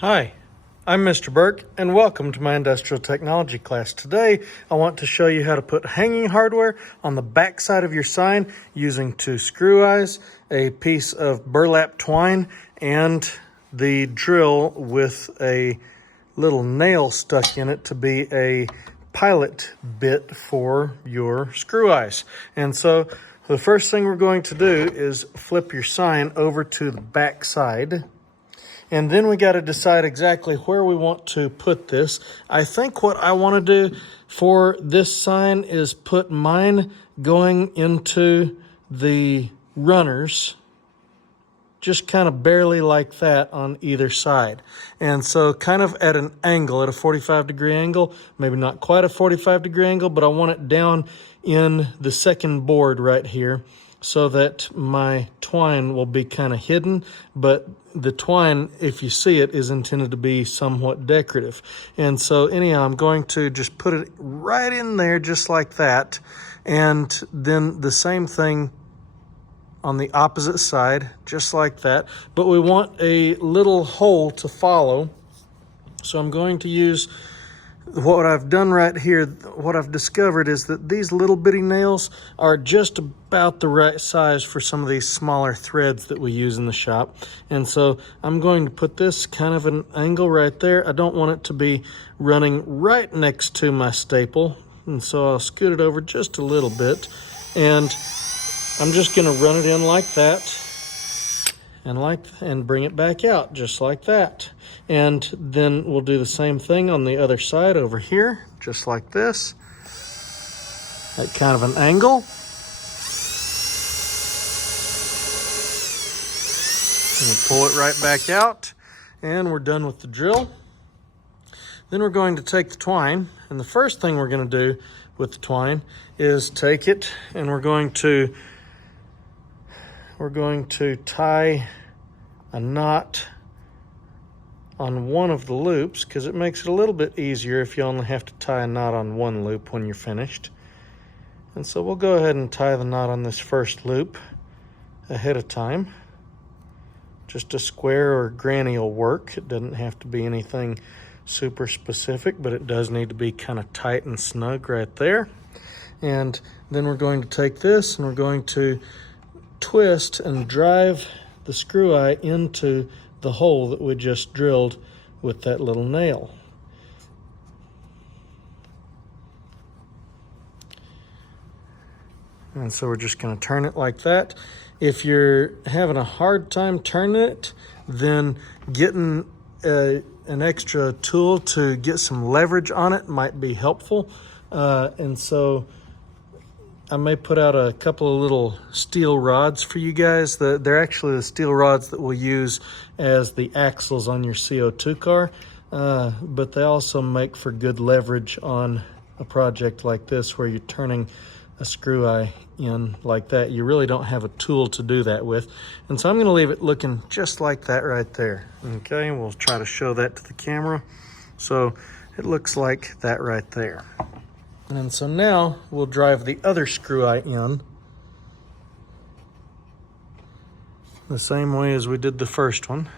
Hi, I'm Mr. Burke, and welcome to my industrial technology class. Today, I want to show you how to put hanging hardware on the back side of your sign using 2 screw eyes, a piece of burlap twine, and the drill with a little nail stuck in it to be a pilot bit for your screw eyes. And so the first thing we're going to do is flip your sign over to the back side. And then we got to decide exactly where we want to put this. I think what I want to do for this sign is put mine going into the runners, just kind of barely like that on either side. And so kind of at an angle, at a 45-degree angle, maybe not quite a 45-degree angle, but I want it down in the second board right here, so that my twine will be kind of hidden, but the twine, if you see it, is intended to be somewhat decorative. And so anyhow, I'm going to just put it right in there just like that, and then the same thing on the opposite side, just like that. But we want a little hole to follow, so I'm going to use what I've done right here. What I've discovered is that these little bitty nails are just about the right size for some of these smaller threads that we use in the shop. And so I'm going to put this kind of an angle right there. I don't want it to be running right next to my staple, and so I'll scoot it over just a little bit, and I'm just going to run it in like that, and bring it back out just like that. And then we'll do the same thing on the other side over here, just like this, at kind of an angle. And we'll pull it right back out, and we're done with the drill. Then we're going to take the twine, and the first thing we're going to do with the twine is take it, and we're going to tie a knot on one of the loops, because it makes it a little bit easier if you only have to tie a knot on one loop when you're finished. And so we'll go ahead and tie the knot on this first loop ahead of time. Just a square or granny will work. It doesn't have to be anything super specific, but it does need to be kind of tight and snug right there. And then we're going to take this, and we're going to twist and drive the screw eye into the hole that we just drilled with that little nail. And so we're just going to turn it like that. If you're having a hard time turning it, then getting an extra tool to get some leverage on it might be helpful. And so I may put out a couple of little steel rods for you guys. They're actually the steel rods that we'll use as the axles on your CO2 car, but they also make for good leverage on a project like this where you're turning a screw eye in like that. You really don't have a tool to do that with. And so I'm going to leave it looking just like that right there. Okay, and we'll try to show that to the camera. So it looks like that right there. And so now we'll drive the other screw eye in the same way as we did the first one.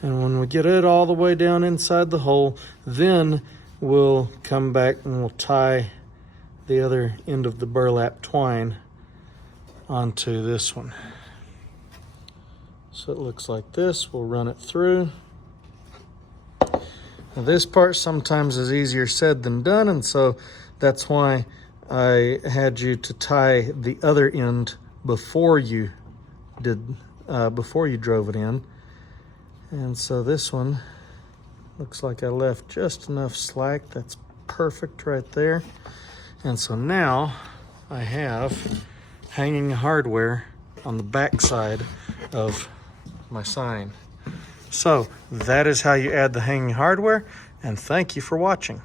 And when we get it all the way down inside the hole, then we'll come back and we'll tie the other end of the burlap twine onto this one. So it looks like this. We'll run it through. Now this part sometimes is easier said than done, and so that's why I had you to tie the other end before you drove it in. And so this one looks like I left just enough slack. That's perfect right there. And so now I have hanging hardware on the back side of my sign. So that is how you add the hanging hardware, and thank you for watching.